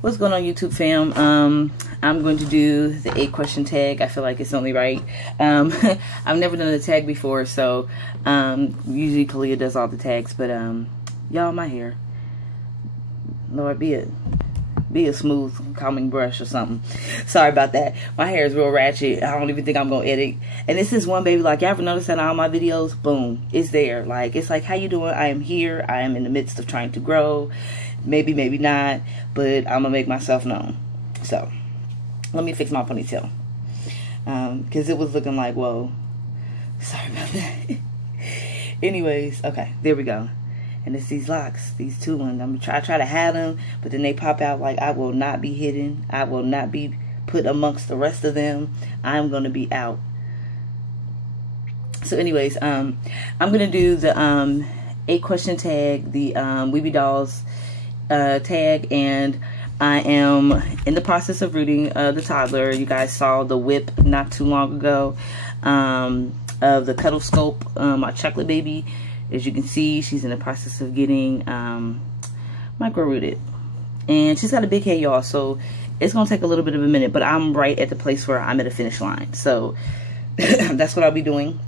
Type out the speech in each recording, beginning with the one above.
What's going on, YouTube fam? I'm going to do the 8-question tag. I feel like it's only right. I've never done a tag before, so usually Kalia does all the tags, but y'all, my hair, Lord, be a smooth calming brush or something. Sorry about that. My hair is real ratchet. I don't even think I'm gonna edit. And this is one, baby, like, you ever notice that all my videos, boom, it's there. Like, it's like, how you doing? I am here. I am in the midst of trying to grow. Maybe, maybe not, but I'm gonna make myself known. So let me fix my ponytail, because it was looking like, whoa, sorry about that. Anyways, okay, there we go. And it's these locks, these two ones. I'm gonna try to hide them, but then they pop out. Like, I will not be hidden. I will not be put amongst the rest of them. I'm gonna be out. So anyways, I'm gonna do the 8-question tag, the Weebie dolls tag, and I am in the process of rooting the toddler. You guys saw the whip not too long ago of the Cuddle Scope, my chocolate baby. As you can see, she's in the process of getting micro rooted, and she's got a big head, y'all, so it's gonna take a little bit of a minute, but I'm right at the place where I'm at a finish line. So that's what I'll be doing.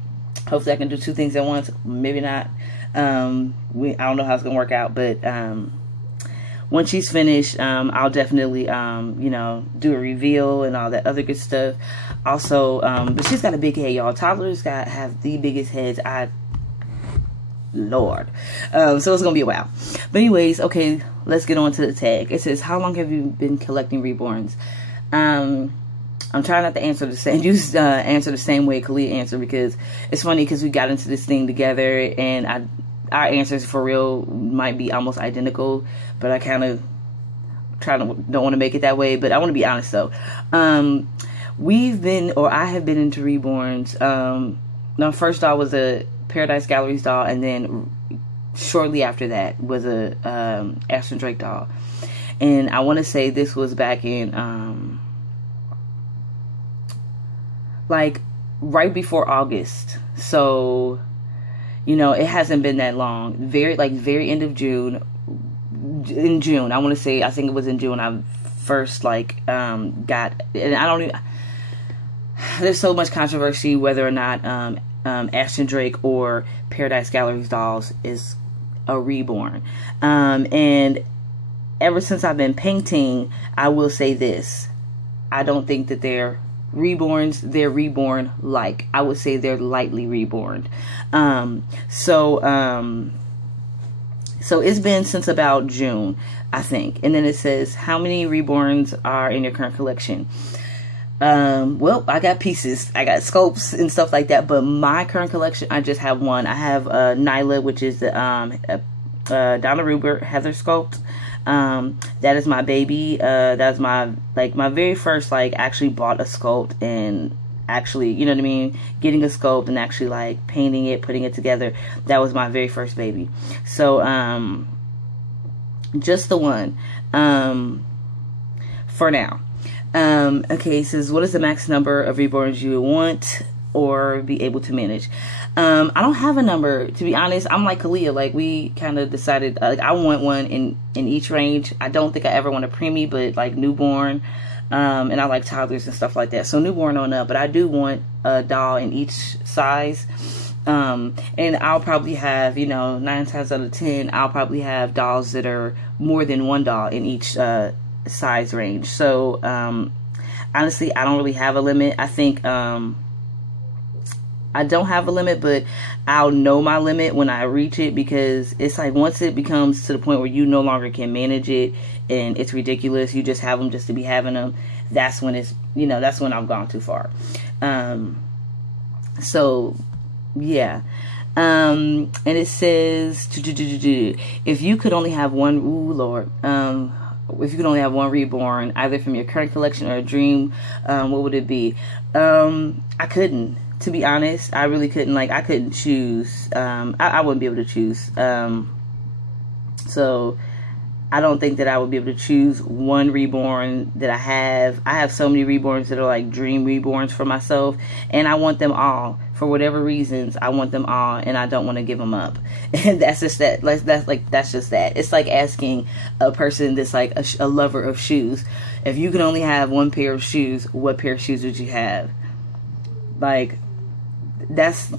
Hopefully I can do 2 things at once, maybe not. I don't know how it's gonna work out, but once she's finished, I'll definitely, you know, do a reveal and all that other good stuff. Also, but she's got a big head, y'all. Toddlers have the biggest heads. Lord. So it's gonna be a while. But anyways, okay, let's get on to the tag. It says, how long have you been collecting reborns? I'm trying not to answer the same, answer the same way Kalia answered, because it's funny, because we got into this thing together, and our answers for real might be almost identical, but I kind of don't want to make it that way. But I want to be honest though. I have been into reborns. My first doll was a Paradise Galleries doll, and then shortly after that was a Ashton Drake doll, and I want to say this was back in like right before August. So, you know, it hasn't been that long. Very end of June. In June, I want to say, I think it was in June, I first got, and I don't even, there's so much controversy whether or not Ashton Drake or Paradise Galleries dolls is a reborn. And ever since I've been painting, I will say this: I don't think that they're reborns. They're reborn like. I would say they're lightly reborn. So it's been since about June, I think. And then it says, how many reborns are in your current collection? Well, I got pieces. I got scopes and stuff like that. But my current collection, I just have one. I have Nyla, which is the Donna Rubert Heather sculpt. That is my baby. That's my very first, actually bought a sculpt, and actually, you know what I mean, getting a sculpt and actually painting it, putting it together. That was my very first baby. So just the one for now. Okay, it says, what is the max number of reborns you want or be able to manage? I don't have a number, to be honest. I'm like Kalia, we kind of decided, I want one in each range. I don't think I ever want a preemie, but newborn, and I like toddlers and stuff like that. So newborn on up, but I do want a doll in each size. And I'll probably have, 9 times out of 10, I'll probably have dolls that are more than one doll in each size range. So honestly, I don't really have a limit. I think I don't have a limit, but I'll know my limit when I reach it, because it's once it becomes to the point where you no longer can manage it and it's ridiculous, you just have them just to be having them, that's when it's, that's when I've gone too far. So yeah. And it says, if you could only have one, ooh Lord, if you could only have one reborn, either from your current collection or a dream, what would it be? I couldn't, to be honest. I really couldn't. I couldn't choose. I wouldn't be able to choose. So I don't think that I would be able to choose one reborn that I have. I have so many reborns that are like dream reborns for myself, and I want them all. For whatever reasons, I want them all, and I don't want to give them up. And that's just that. That's just that. It's like asking a person that's like a lover of shoes, if you can only have one pair of shoes, what pair of shoes would you have? Like, it's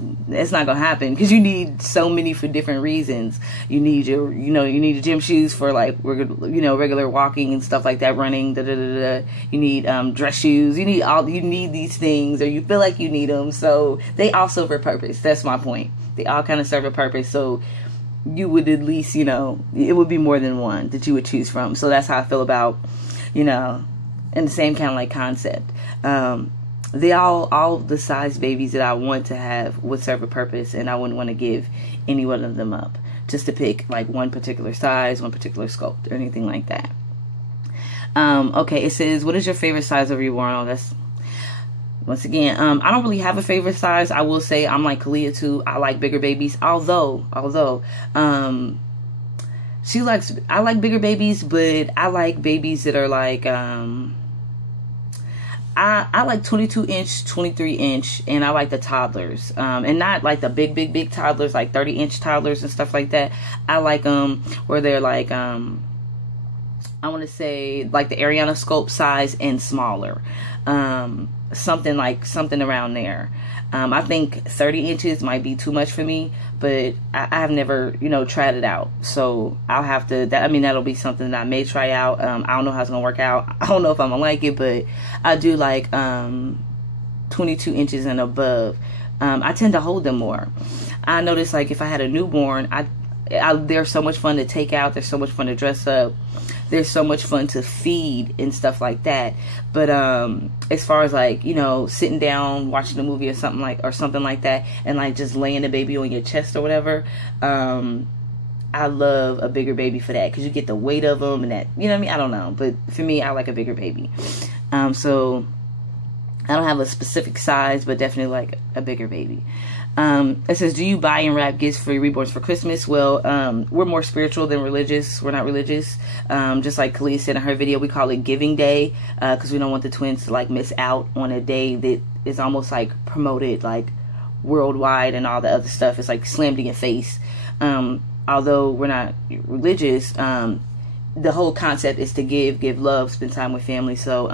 not gonna happen, because you need so many for different reasons. You need your, you need your gym shoes for like regular walking and stuff like that, running. You need dress shoes. You need these things, or you feel like you need them. So they all serve a purpose. That's my point. They all kind of serve a purpose. So you would at least, it would be more than one that you would choose from. So that's how I feel about, in the same kind of like concept. They all the size babies that I want to have would serve a purpose, and I wouldn't want to give any one of them up just to pick like one particular size, one particular sculpt, or anything like that. Okay, it says, what is your favorite size of reborn? Oh, that's, once again, I don't really have a favorite size. I will say I'm like Kalia too. I like bigger babies, although I like bigger babies, but I like babies that are like I like 22 inch, 23 inch, and I like the toddlers, and not like the big toddlers, like 30-inch toddlers and stuff like that. I like them where they're like, I want to say like the Ariana sculpt size and smaller, something around there. I think 30 inches might be too much for me, but I have never, tried it out. So I'll have to, that'll be something that I may try out. I don't know how it's going to work out. I don't know if I'm going to like it, but I do like 22 inches and above. I tend to hold them more. I notice like if I had a newborn, they're so much fun to take out. They're so much fun to dress up. They're so much fun to feed and stuff like that. But as far as like, sitting down watching a movie or something like that, and like just laying the baby on your chest or whatever, I love a bigger baby for that, because you get the weight of them and that, I don't know, but for me, I like a bigger baby. So I don't have a specific size, but definitely like a bigger baby. It says, do you buy and wrap gifts for your reborns for Christmas? Well, we're more spiritual than religious. We're not religious. Just like Kalia said in her video, we call it Giving Day, because we don't want the twins to like miss out on a day that is almost like promoted like worldwide and all the other stuff. It's like slammed in your face. Although we're not religious, the whole concept is to give love, spend time with family. So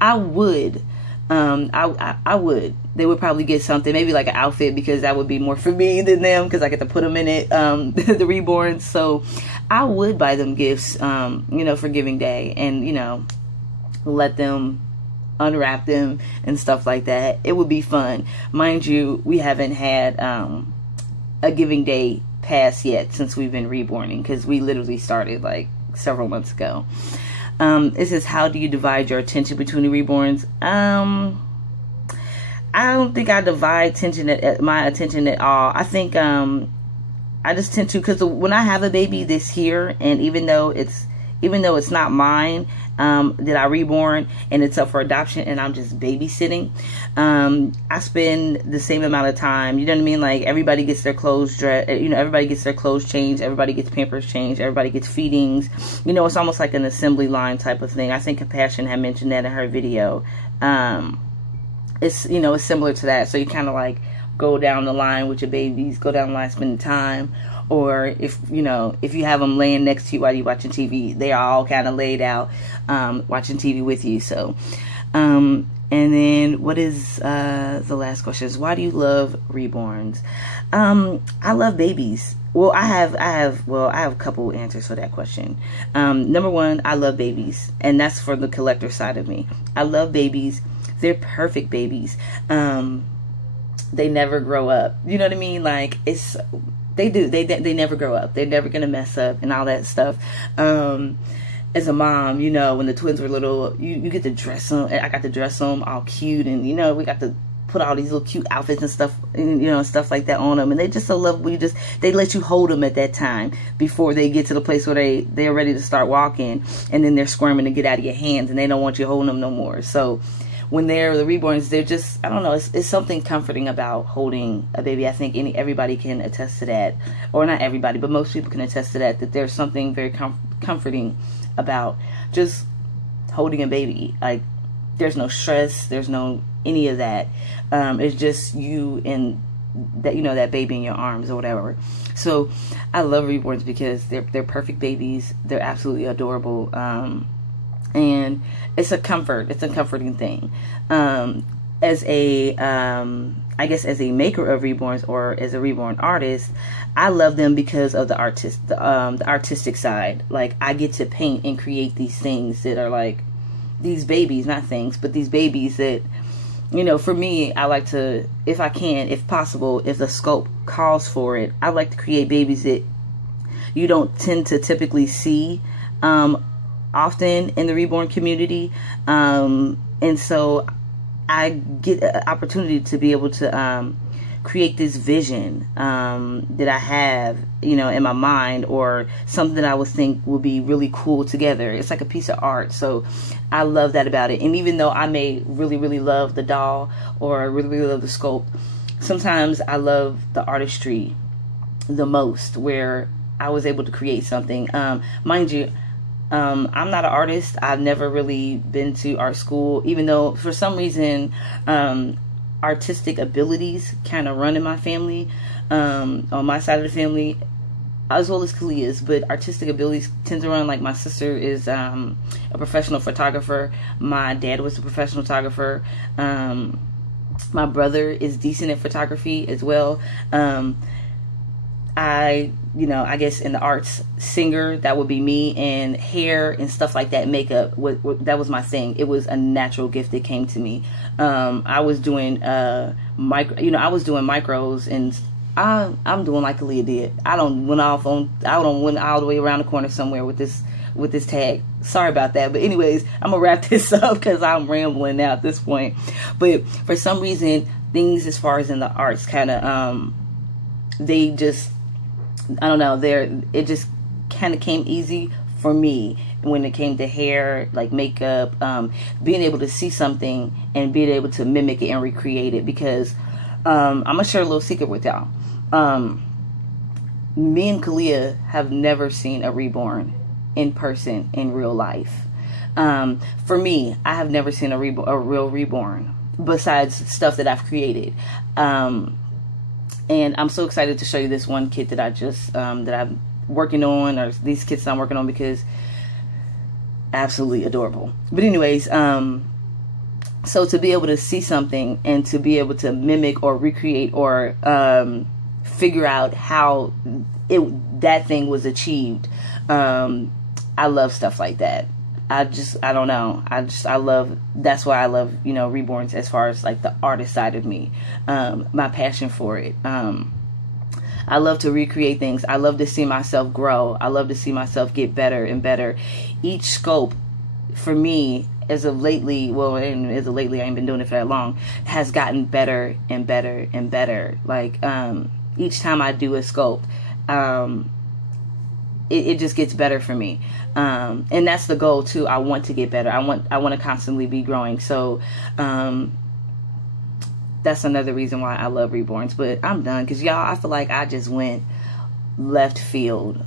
I would. They would probably get something, maybe like an outfit, because that would be more for me than them, because I get to put them in it, the reborns. So I would buy them gifts, for Giving Day, and, let them unwrap them and stuff like that. It would be fun. Mind you, we haven't had a Giving Day pass yet since we've been reborning, because we literally started like several months ago. It says, how do you divide your attention between the reborns? I don't think I divide my attention at all. I think I just tend to, because when I have a baby that's here, and even though it's not mine, that I reborn and it's up for adoption and I'm just babysitting, I spend the same amount of time, like everybody gets their clothes everybody gets their clothes changed, everybody gets Pampers changed, everybody gets feedings, it's almost like an assembly line type of thing. I think Compassion had mentioned that in her video. It's it's similar to that. So you kind of like go down the line with your babies, go down the line spending time. Or if you have them laying next to you while you're watching TV, they are all kind of laid out, watching TV with you. So, and then what is the last question? Is, why do you love reborns? I love babies. Well, I have a couple answers for that question. Number one, I love babies, and that's for the collector side of me. I love babies. They're perfect babies. They never grow up. You know what I mean? Like, they never grow up. They're never gonna mess up and all that stuff. As a mom, when the twins were little, you get to dress them. I got to dress them all cute, and we got to put all these little cute outfits and stuff, stuff like that on them. And they just so lovely. They let you hold them at that time before they get to the place where they're ready to start walking, and then they're squirming to get out of your hands, and they don't want you holding them no more. So when they're the reborns, they're just, I don't know, it's something comforting about holding a baby. I think everybody can attest to that, or not everybody, but most people can attest to that there's something very comforting about just holding a baby. Like, there's no stress, there's no any of that. It's just you and that, you know, that baby in your arms or whatever. So I love reborns because they're perfect babies. They're absolutely adorable. And it's a comfort. It's a comforting thing. As a, I guess as a maker of reborns or as a reborn artist, I love them because of the artistic side. Like, I get to paint and create these things that are like these babies, not things, but these babies that, you know, for me, I like to, if I can, if possible, if the scope calls for it, I like to create babies that you don't tend to typically see often in the reborn community. And so I get an opportunity to be able to create this vision that I have, you know, in my mind, or something that I would think would be really cool together. It's like a piece of art. So I love that about it. And even though I may really, really love the doll or really, really love the sculpt, sometimes I love the artistry the most, where I was able to create something. Mind you, I'm not an artist. I've never really been to art school, even though for some reason artistic abilities kind of run in my family, on my side of the family, as well as Kalia's, but artistic abilities tend to run. Like, my sister is a professional photographer. My dad was a professional photographer. My brother is decent at photography as well. I guess in the arts, singer, that would be me, and hair and stuff like that, makeup, that was my thing. It was a natural gift that came to me. I was doing I was doing micros, and I'm doing like Aaliyah did. I don't went all the way around the corner somewhere with this tag. Sorry about that. But anyways, I'm gonna wrap this up because I'm rambling now at this point. But for some reason, things as far as in the arts kind of they just, I don't know, it just kind of came easy for me when it came to hair, like makeup, being able to see something and being able to mimic it and recreate it. Because I'm gonna share a little secret with y'all. Me and Kalia have never seen a reborn in person in real life. For me, I have never seen a real reborn besides stuff that I've created. And I'm so excited to show you this one kit that I just that I'm working on, or these kits I'm working on, because absolutely adorable. But anyways, so to be able to see something and to be able to mimic or recreate or figure out how that thing was achieved, I love stuff like that. I don't know. I love, that's why I love, you know, reborns as far as like the artist side of me, my passion for it. I love to recreate things. I love to see myself grow. I love to see myself get better and better. Each scope for me, as of lately, I ain't been doing it for that long, has gotten better and better and better. Like, each time I do a sculpt, it just gets better for me. And that's the goal too. I want to get better. I want to constantly be growing. So, that's another reason why I love reborns. But I'm done, because y'all, I feel like I just went left field.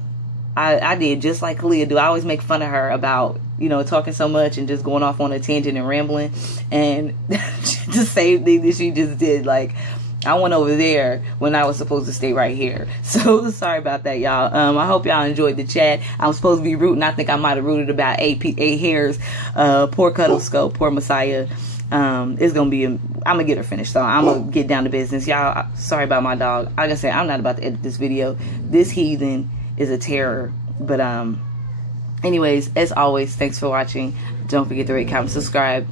I did just like Kalia do. I always make fun of her about, you know, talking so much and just going off on a tangent and rambling, and the same thing that she just did. Like, I went over there when I was supposed to stay right here. So sorry about that, y'all. I hope y'all enjoyed the chat. I'm supposed to be rooting. I think I might have rooted about eight hairs. Poor Cuddle Skull, poor Messiah. It's gonna be I'm gonna get her finished, so I'm gonna get down to business, y'all. Sorry about my dog. Like I said, I'm not about to edit this video. This heathen is a terror. But anyways, as always, thanks for watching. Don't forget to rate, comment, subscribe.